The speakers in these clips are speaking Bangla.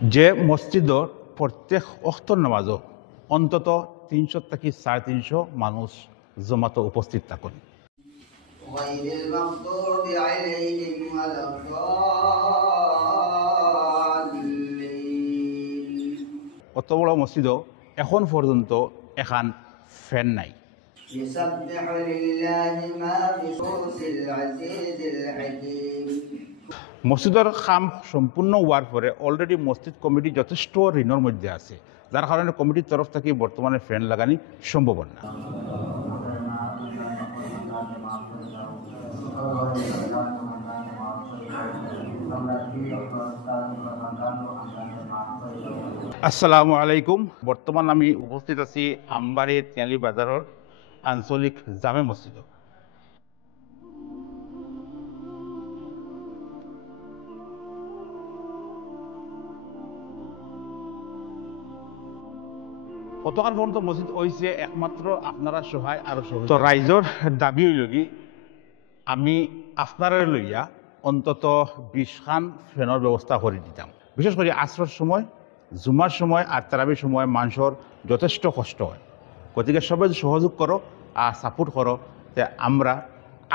যে মসজিদর প্রত্যেক অক্তর নামাজও অন্তত 300 থেকে 350 মানুষ জমাতো উপস্থিত থাকুন। অত বড় মসজিদও এখন পর্যন্ত এখান ফ্যান নাই। মসজিদের কাম সম্পূর্ণ হওয়ার পরে অলরেডি মসজিদ কমিটি যথেষ্ট ঋণের মধ্যে আছে, যার কারণে কমিটির তরফ থেকে বর্তমানে ফ্যান লাগানি সম্ভব না। আসসালামু আলাইকুম। বর্তমান আমি উপস্থিত আছি আমবাড়ি তেঁয়ালি বাজারের আঞ্চলিক জামে মসজিদ। কতক্ষণ পর্যন্ত মসজিদ হয়েছে একমাত্র আপনারা সহায় আরো সহায়। তো রাইজর দাবি হইল কি আমি আপনারা লইয়া অন্তত 20 খান ফ্যানের ব্যবস্থা করে দিতাম। বিশেষ করে আসরের সময়, জুমার সময় আর তারাবির সময় মানুষের যথেষ্ট কষ্ট হয়। গতিকে সবাই সহযোগ করো আর সাপোর্ট করো। তে আমরা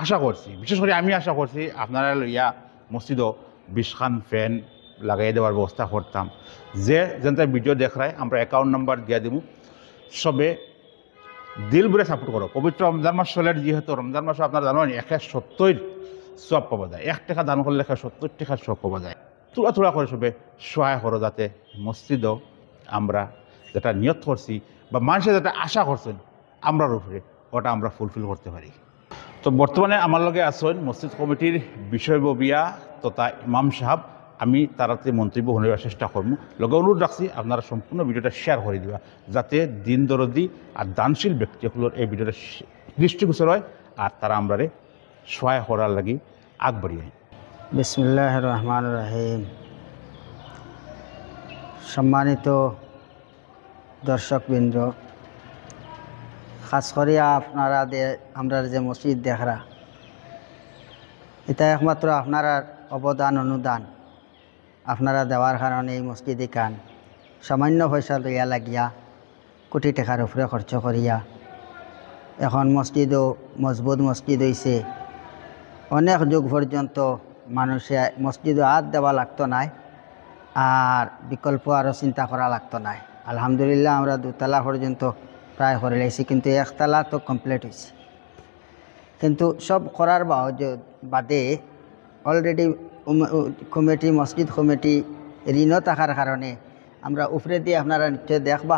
আশা করছি, বিশেষ করে আমি আশা করছি আপনারা লইয়া মসজিদও 20 খান ফ্যান লাগাই দেওয়ার ব্যবস্থা করতাম। যে যেন ভিডিও দেখায় আমরা অ্যাকাউন্ট নাম্বার দিয়ে দেবো, সবে দিল বলে সাপোর্ট করো। পবিত্র রমজান মাস চলে, যেহেতু রমজান মাসে আপনারা জানেন 170 সব পাওয়া যায়। 1 টাকা দান করলে 170 টাকার সব পাওয়া যায়। থোড়া থোড়া করে সবে সহায় করো, যাতে মসজিদও আমরা যেটা নিয়ত করছি বা মানুষের যেটা আশা করছেন আমরার উপরে, ওটা আমরা ফুলফিল করতে পারি। তো বর্তমানে আমার লগে আছেন মসজিদ কমিটির বিষয়ববিয়া তথা ইমাম সাহেব। আমি তারাতে মন্তব্য শোনার চেষ্টা করবো। লগে অনুরোধ রাখছি আপনারা সম্পূর্ণ ভিডিওটা শেয়ার করে দিবা, যাতে দিন দরদি আর দানশীল ব্যক্তিগুলোর এই ভিডিওটা দৃষ্টিগোচর হয় আর তারা আমরারে সহায় করার লাগি আগবাড়িয়ে। বিসমিল্লাহির রহমানির রহিম। সম্মানিত দর্শকবৃন্দ, খাস করিয়া আপনারা আমরা যে মসজিদ দেখরা, এটা একমাত্র আপনারা অবদান অনুদান আপনারা দেওয়ার কারণে এই মসজিদে কান সামান্য পয়সা লইয়া লাগিয়া কোটি টাকার উপরে খরচ করিয়া এখন মসজিদও মজবুত মসজিদ হয়েছে। অনেক যুগ পর্যন্ত মানুষে মসজিদও হাত দেওয়া লাগতো নাই, আর বিকল্প আরও চিন্তা করা লাগতো নাই। আলহামদুলিল্লাহ আমরা 2 তলা পর্যন্ত প্রায় করে লাইছি, কিন্তু 1 তলা তো কমপ্লিট হয়েছে। কিন্তু সব করার বাদে অলরেডি কমিটি, মসজিদ কমিটি ঋণও থাকার কারণে আমরা উপরে দিয়ে আপনারা নিশ্চয় দেখবা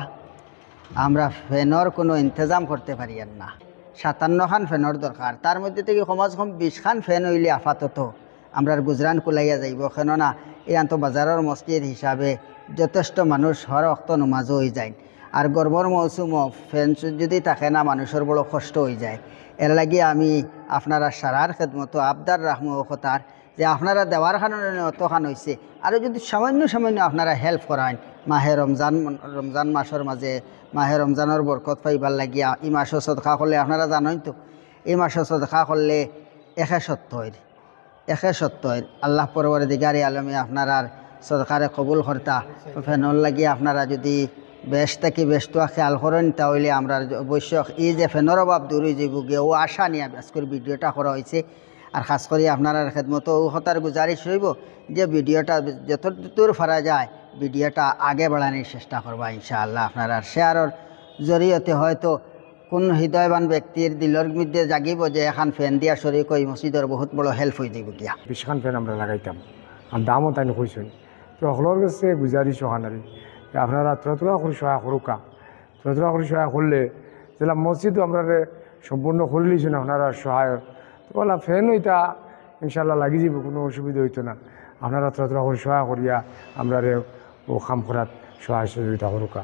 আমরা ফ্যানের কোনো ইন্তজাম করতে পারি না। 57 খান ফ্যানের দরকার, তার মধ্যে থেকে কমাস কম 20 খান ফ্যান হইলে আপাতত আমরা গুজরান কুলাইয়া যাইব। কেননা এই বাজারের মসজিদ হিসাবে যথেষ্ট মানুষ হর অক্ত নমাজও হয়ে যায়, আর গরমের মৌসুমও ফ্যান যদি থাকে না মানুষের বড় কষ্ট হয়ে যায়। এর লাগে আমি আপনারা সারার খেদমতো আবদার রাখবো কথার যে আপনারা দেওয়ার কারণে অতখান হয়েছে, আর যদি সামান্য সামান্য আপনারা হেল্প করেন মাহে রমজান মাসের মাঝে, মাহে রমজানের বরকত পাইবার লাগিয়া এই মাসও সদকা করলে আপনারা জানেন তো, এই মাসও সদকা করলে 170 আল্লাহ পরবর্তীকার আলমে আপনারা সদকারে কবুল কর্তা। ফেনর লাগিয়ে আপনারা যদি বেশ থেকে বেশটা খেয়াল করেন, তাহলে আমরা অবশ্যই এই যে ফেনের অভাব দূর হয়ে যাব গে ও আশা নিয়ে আজকের ভিডিওটা করা হয়েছে। আর খাস করে আপনারা খেদমতো ও হতার গুজারিশ হইব যে ভিডিওটা যত দূর ফারা যায় ভিডিওটা আগে বাড়ানোর চেষ্টা করবা ইনশাআল্লাহ। আপনারা শেয়ারের জরিয়তে হয়তো কোন হৃদয়বান ব্যক্তির দিলের মধ্যে জাগিব যে এখন ফ্যান দিয়া শরীর কই মসজিদের বহুত বড় হেল্প হয়ে যাব গিয়া। 20 খান ফ্যান আমরা লাগাইতাম, আর দামও তাই কইছেন। তো সকলের কাছে গুজারিশ ওখানারি আপনারা তোরা করে সহায় করুকা, তোরা করে সহায় করলে যেটা মসজিদও আমরা সম্পূর্ণ করে লিছেন আপনারা সহায়। তো বলা ফ্যান ওইটা ইনশাল্লাহ লাগি যাব, কোনো অসুবিধা হইতো না। আপনারা তোরা করে সহায় করিয়া আমরা ও কাম করার সহায় সহযোগিতা করুকা।